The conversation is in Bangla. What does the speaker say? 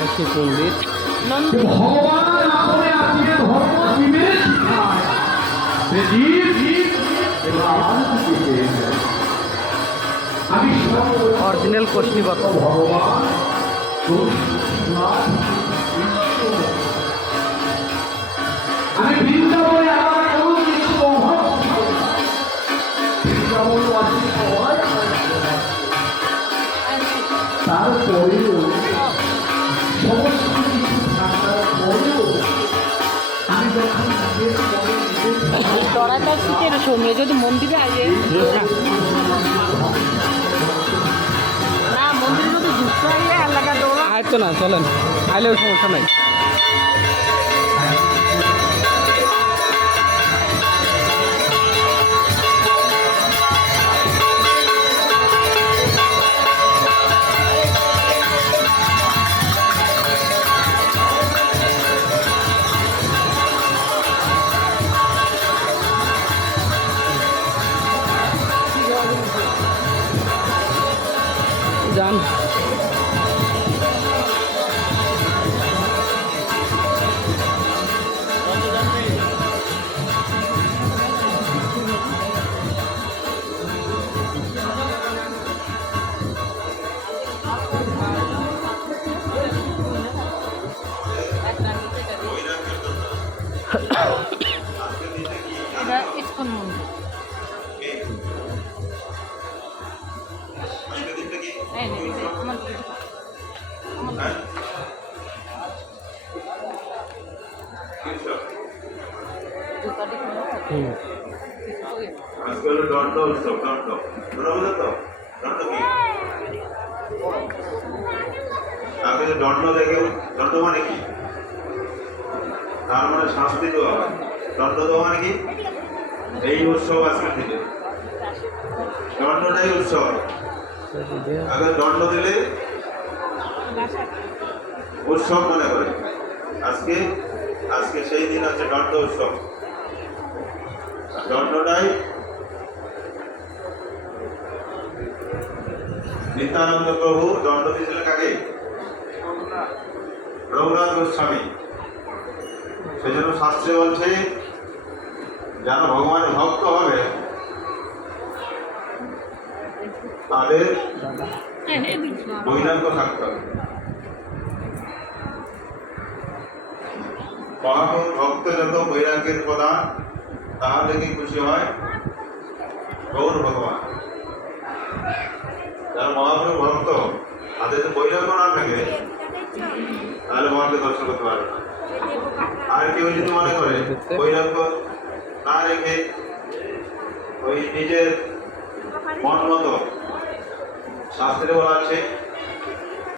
কাশী পণ্ডিত ভগবান আপনি আজকে ধর্ম জীবের শিখায় যে জীব আমি অরিজিনাল কোষ্ঠীবদ্ধ ভগবান আমি বৃন্দাবনে আমার কোনো কিছু অভাব বৃন্দাবন আছে সবাই তারপরেও সমস্ত কিছু থাকার পরেও আমি যখন নিজের চড়াটা শিখে সৌম্য যদি মন্দিরে আগে না মন্দিরের মধ্যে ঢুকতে আগে এলাকা দৌড়া আয়তো না চলেন আইলেও সমস্যা নাই যান এটা ইসকন মন্দির আজকে হলো দণ্ড উৎসব দণ্ড বুঝলো তো দণ্ড কি আগে দণ্ড দেখে দণ্ড মানে কি তার মানে শাস্তি দেওয়া হয় দণ্ড দেওয়া মানে কি এই উৎসব আজকে থেকে দণ্ডটাই উৎসব আগে দণ্ড দিলে উৎসব মনে করে আজকে আজকে সেই দিন আছে দণ্ড উৎসব দণ্ডটাই নিত্যানন্দ প্রভু দণ্ড দিয়েছিলেন কাকে রঘুনাথ গোস্বামী সেই জন্য শাস্ত্রে বলছে যারা ভগবানের ভক্ত হবে তাদের বৈরাগ্য থাকতে হবে মহাপ্রভু ভক্ত যত বৈরাগ্যের প্রধান তাহার দেখে খুশি হয় গৌর ভগবান যারা মহাপ্রভু ভক্ত তাদের তো বৈরাগ্য না থাকে তাহলে ভগবানকে দর্শন করতে পারবে না আর কেউ যদি মনে করে বৈরাগ্য না রেখে ওই নিজের মন মতো শাস্ত্রে বলা আছে